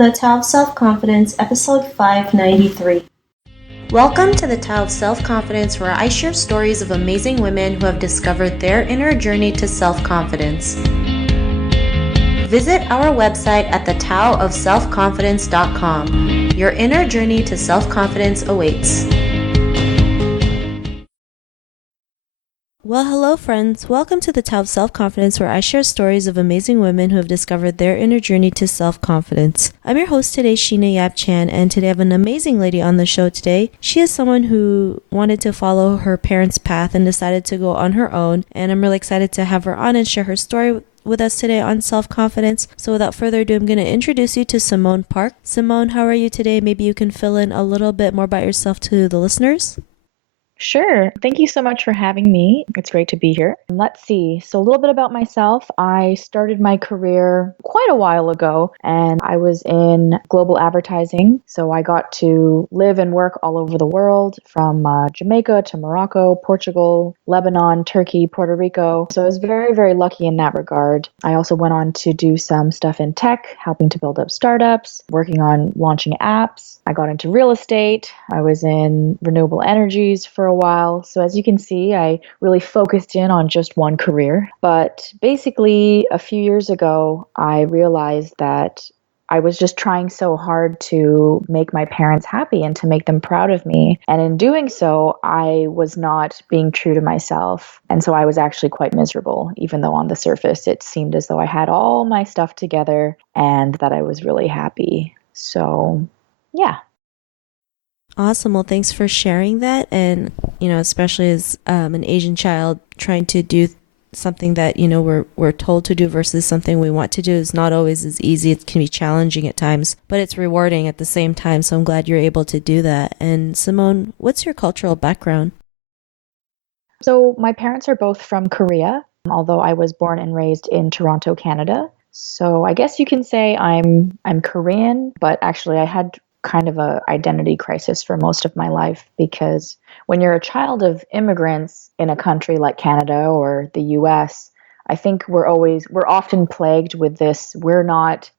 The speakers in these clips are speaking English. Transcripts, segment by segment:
The Tao of Self-Confidence, episode 593. Welcome to the Tao of Self-Confidence, where I share stories of amazing women who have discovered their inner journey to self-confidence. Visit our website at thetaoofselfconfidence.com. Your inner journey to self-confidence awaits. Well, hello friends. Welcome to the Tao of Self-Confidence, where I share stories of amazing women who have discovered their inner journey to self-confidence. I'm your host today, Sheena Yap Chan, and today I have an amazing lady on the show today. She is someone who wanted to follow her parents' path and decided to go on her own, and I'm really excited to have her on and share her story with us today on self-confidence. So without further ado, I'm going to introduce you to Simmone Park. Simmone, how are you today? Maybe you can fill in a little bit more about yourself to the listeners. Sure. Thank you so much for having me. It's great to be here. Let's see. So a little bit about myself. I started my career quite a while ago, and I was in global advertising. So I got to live and work all over the world, from Jamaica to Morocco, Portugal, Lebanon, Turkey, Puerto Rico. So I was very, very lucky in that regard. I also went on to do some stuff in tech, helping to build up startups, working on launching apps. I got into real estate. I was in renewable energies for a while. So as you can see, I really focused in on just one career. But basically, a few years ago, I realized that I was just trying so hard to make my parents happy and to make them proud of me. And in doing so, I was not being true to myself. And so I was actually quite miserable, even though on the surface it seemed as though I had all my stuff together and that I was really happy. So, yeah. Awesome. Well, thanks for sharing that. And, especially as an Asian child, trying to do something that, we're told to do versus something we want to do is not always as easy. It can be challenging at times, but it's rewarding at the same time. So I'm glad you're able to do that. And Simmone, what's your cultural background? So my parents are both from Korea, although I was born and raised in Toronto, Canada. So I guess you can say I'm Korean, but actually I had kind of a identity crisis for most of my life, because when you're a child of immigrants in a country like Canada or the US, I think we're often plagued with this: we're not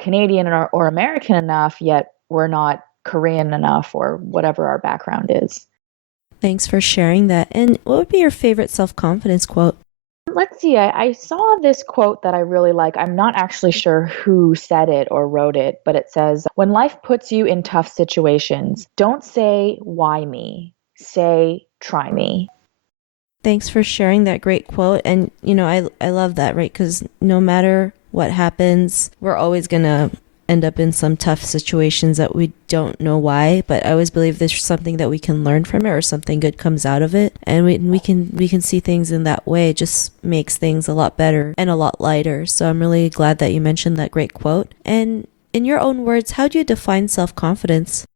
Canadian or American enough, yet we're not Korean enough, or whatever our background is. Thanks for sharing that. And what would be your favorite self-confidence quote? Let's see. I saw this quote that I really like. I'm not actually sure who said it or wrote it, but it says, "When life puts you in tough situations, don't say, 'Why me?' Say, 'Try me.'" Thanks for sharing that great quote. And, I love that, right? Because no matter what happens, we're always going to end up in some tough situations that we don't know why, but I always believe there's something that we can learn from it, or something good comes out of it, and we can see things in that way. It just makes things a lot better and a lot lighter. So I'm really glad that you mentioned that great quote. And in your own words, how do you define self-confidence?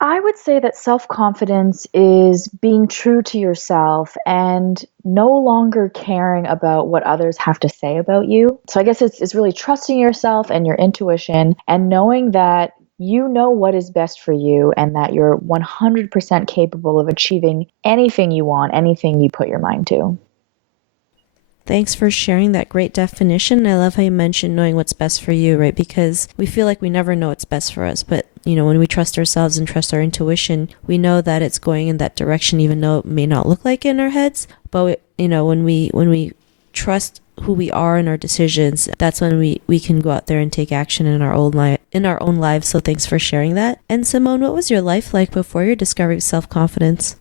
I would say that self-confidence is being true to yourself and no longer caring about what others have to say about you. So I guess it's really trusting yourself and your intuition, and knowing that you know what is best for you and that you're 100% capable of achieving anything you want, anything you put your mind to. Thanks for sharing that great definition. I love how you mentioned knowing what's best for you, right? Because we feel like we never know what's best for us. But, when we trust ourselves and trust our intuition, we know that it's going in that direction, even though it may not look like it in our heads. But, when we trust who we are and our decisions, that's when we can go out there and take action in our own lives. So thanks for sharing that. And Simmone, what was your life like before your discovering self-confidence?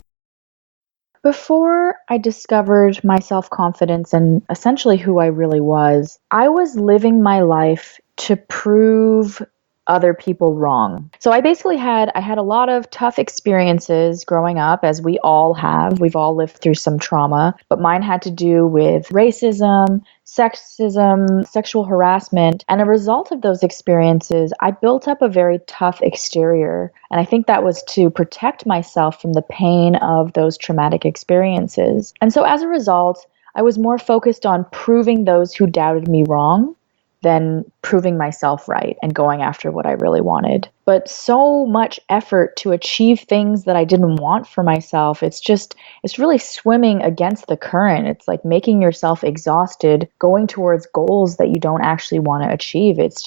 Before I discovered my self-confidence and essentially who I really was, I was living my life to prove other people wrong. So I had a lot of tough experiences growing up, as we all have. We've all lived through some trauma, but mine had to do with racism, sexism, sexual harassment. And a result of those experiences, I built up a very tough exterior. And I think that was to protect myself from the pain of those traumatic experiences. And so as a result, I was more focused on proving those who doubted me wrong than proving myself right and going after what I really wanted. But so much effort to achieve things that I didn't want for myself. It's really swimming against the current. It's like making yourself exhausted, going towards goals that you don't actually want to achieve. It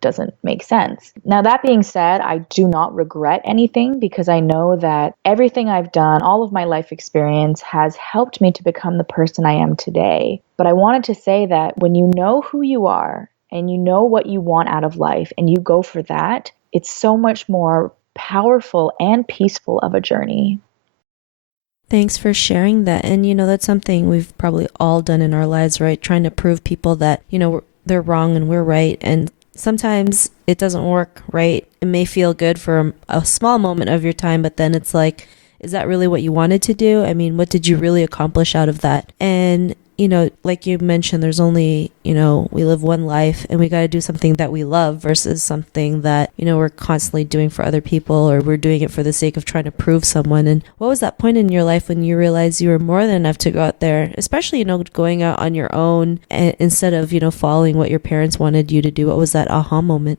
doesn't make sense. Now, that being said, I do not regret anything because I know that everything I've done, all of my life experience has helped me to become the person I am today. But I wanted to say that when you know who you are and you know what you want out of life and you go for that, it's so much more powerful and peaceful of a journey. Thanks for sharing that. And, that's something we've probably all done in our lives, right? Trying to prove people that, they're wrong and we're right. And sometimes it doesn't work, right? It may feel good for a small moment of your time, but then it's like, is that really what you wanted to do? I mean, what did you really accomplish out of that? And like you mentioned, there's only, we live one life and we got to do something that we love versus something that, we're constantly doing for other people or we're doing it for the sake of trying to prove someone. And what was that point in your life when you realized you were more than enough to go out there, especially, going out on your own instead of, following what your parents wanted you to do? What was that aha moment?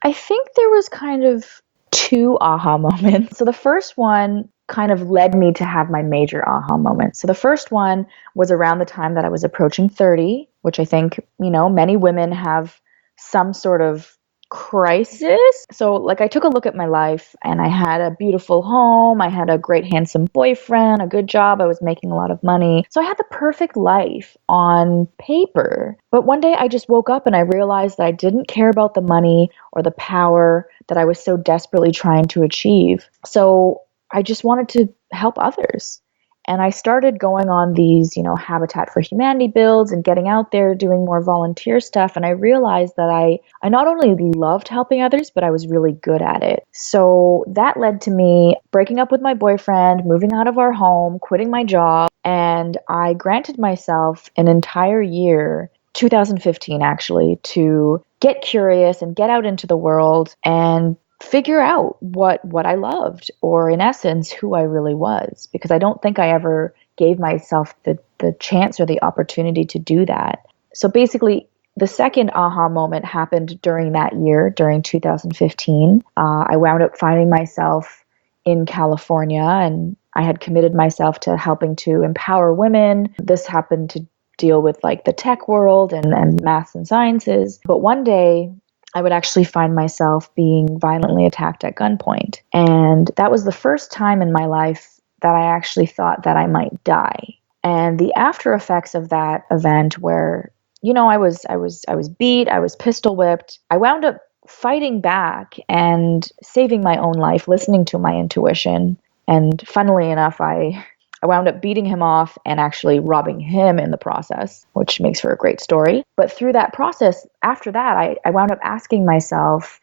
I think there was kind of two aha moments. So the first one kind of led me to have my major aha moment. So the first one was around the time that I was approaching 30, which I think, many women have some sort of crisis. So like I took a look at my life and I had a beautiful home, I had a great handsome boyfriend, a good job, I was making a lot of money. So I had the perfect life on paper. But one day I just woke up and I realized that I didn't care about the money or the power that I was so desperately trying to achieve. So I just wanted to help others. And I started going on these, Habitat for Humanity builds and getting out there doing more volunteer stuff. And I realized that I not only loved helping others, but I was really good at it. So that led to me breaking up with my boyfriend, moving out of our home, quitting my job. And I granted myself an entire year, 2015 actually, to get curious and get out into the world and figure out what I loved, or in essence, who I really was, because I don't think I ever gave myself the chance or the opportunity to do that. So basically, the second aha moment happened during that year, during 2015. I wound up finding myself in California, and I had committed myself to helping to empower women. This happened to deal with like the tech world and math and sciences. But one day, I would actually find myself being violently attacked at gunpoint. And that was the first time in my life that I actually thought that I might die. And the after effects of that event where, I was beat, I was pistol whipped. I wound up fighting back and saving my own life, listening to my intuition. And funnily enough, I wound up beating him off and actually robbing him in the process, which makes for a great story. But through that process, after that, I wound up asking myself,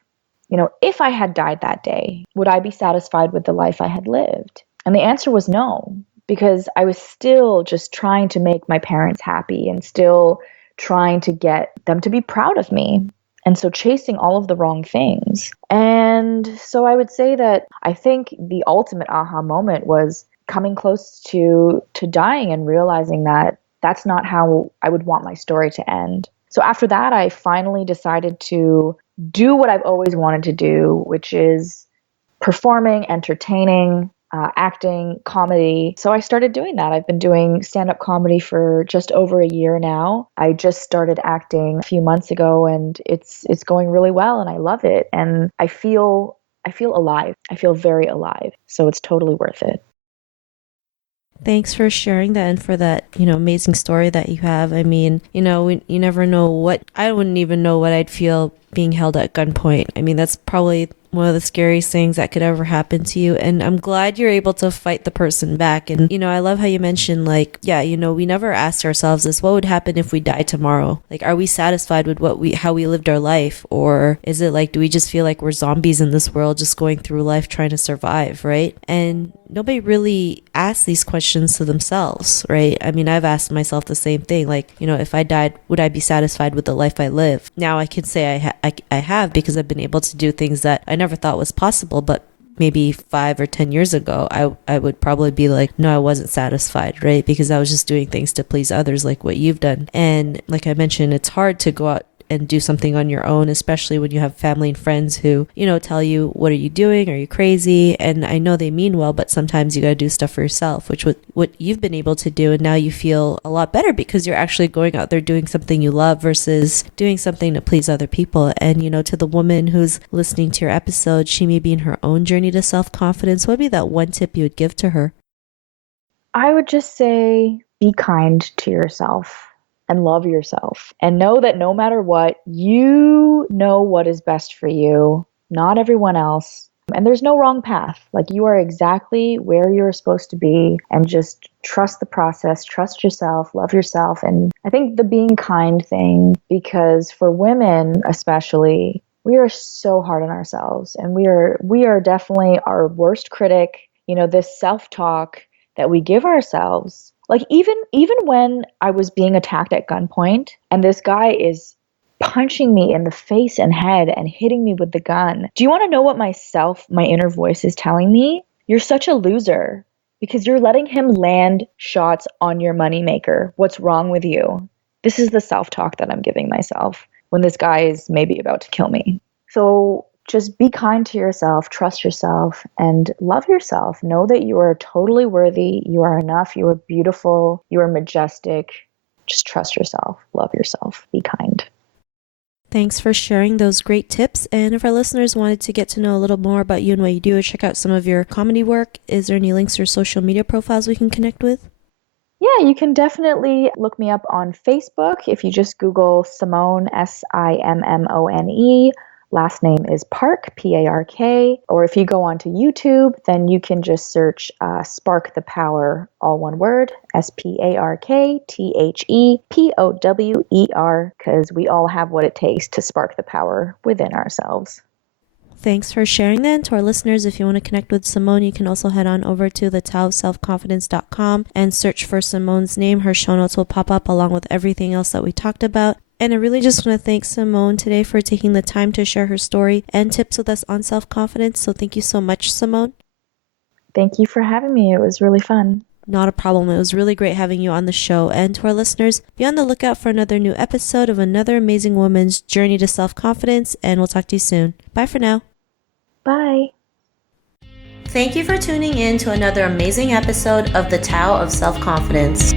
if I had died that day, would I be satisfied with the life I had lived? And the answer was no, because I was still just trying to make my parents happy and still trying to get them to be proud of me. And so chasing all of the wrong things. And so I would say that I think the ultimate aha moment was coming close to dying and realizing that that's not how I would want my story to end. So after that, I finally decided to do what I've always wanted to do, which is performing, entertaining, acting, comedy. So I started doing that. I've been doing stand-up comedy for just over a year now. I just started acting a few months ago, and it's going really well, and I love it. And I feel alive. I feel very alive. So it's totally worth it. Thanks for sharing that and for that, amazing story that you have. I mean, you never know I wouldn't even know what I'd feel being held at gunpoint. I mean, that's probably one of the scariest things that could ever happen to you. And I'm glad you're able to fight the person back. And, I love how you mentioned, like, yeah, we never ask ourselves this, what would happen if we die tomorrow? Like, are we satisfied with how we lived our life? Or is it like, do we just feel like we're zombies in this world, just going through life trying to survive, right? And nobody really asks these questions to themselves, right? I mean, I've asked myself the same thing. Like, if I died, would I be satisfied with the life I live? Now I can say I have, because I've been able to do things that I never thought was possible, but maybe 5 or 10 years ago, I would probably be like, no, I wasn't satisfied, right? Because I was just doing things to please others, like what you've done. And like I mentioned, it's hard to go out and do something on your own, especially when you have family and friends who, tell you, what are you doing? Are you crazy? And I know they mean well, but sometimes you got to do stuff for yourself, which what you've been able to do. And now you feel a lot better because you're actually going out there doing something you love versus doing something to please other people. And, to the woman who's listening to your episode, she may be in her own journey to self-confidence. What would be that one tip you would give to her? I would just say, be kind to yourself and love yourself, and know that no matter what, you know what is best for you, not everyone else. And there's no wrong path. Like, you are exactly where you're supposed to be, and just trust the process, trust yourself, love yourself. And I think the being kind thing, because for women especially, we are so hard on ourselves, and we are definitely our worst critic. This self-talk that we give ourselves. Like, even when I was being attacked at gunpoint and this guy is punching me in the face and head and hitting me with the gun, do you want to know what my inner voice is telling me? You're such a loser because you're letting him land shots on your moneymaker. What's wrong with you? This is the self-talk that I'm giving myself when this guy is maybe about to kill me. So just be kind to yourself, trust yourself, and love yourself. Know that you are totally worthy. You are enough. You are beautiful. You are majestic. Just trust yourself, love yourself, be kind. Thanks for sharing those great tips. And if our listeners wanted to get to know a little more about you and what you do, or check out some of your comedy work, is there any links or social media profiles we can connect with? Yeah, you can definitely look me up on Facebook. If you just Google Simmone, Simmone. Last name is Park, Park. Or if you go onto YouTube, then you can just search Spark the Power, all one word, SparkThePower, because we all have what it takes to spark the power within ourselves. Thanks for sharing that. To our listeners, if you want to connect with Simmone, you can also head on over to thetaoofselfconfidence.com and search for Simmone's name. Her show notes will pop up along with everything else that we talked about. And I really just want to thank Simmone today for taking the time to share her story and tips with us on self-confidence. So thank you so much, Simmone. Thank you for having me. It was really fun. Not a problem. It was really great having you on the show. And to our listeners, be on the lookout for another new episode of another amazing woman's journey to self-confidence. And we'll talk to you soon. Bye for now. Bye. Thank you for tuning in to another amazing episode of The Tao of Self-Confidence.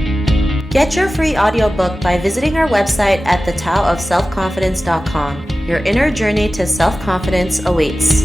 Get your free audiobook by visiting our website at thetaoofselfconfidence.com. Your inner journey to self-confidence awaits.